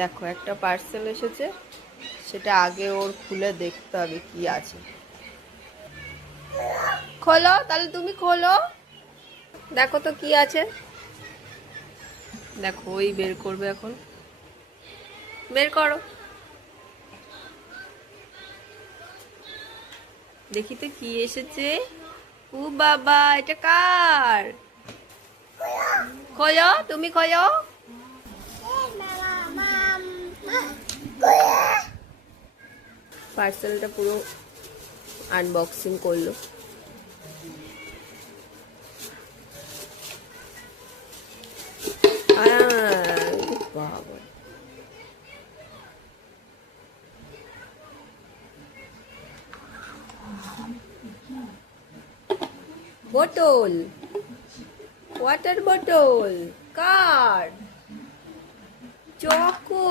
দেখো একটা পার্সেল এসেছে, সেটা আগে ওর খুলে দেখতে হবে কি আছে। খোলো, তাহলে তুমি খোলো, দেখো তো কি আছে। দেখো ওই বের করবে এখন, বের করো, দেখি তো কি এসেছে। ও বাবা, এটা কার? খোলো, তুমি খোলো। পার্সেলটা পুরো আনবক্সিং করলো। বাবা, বোতল, ওয়াটার বোতল, কার, চকো।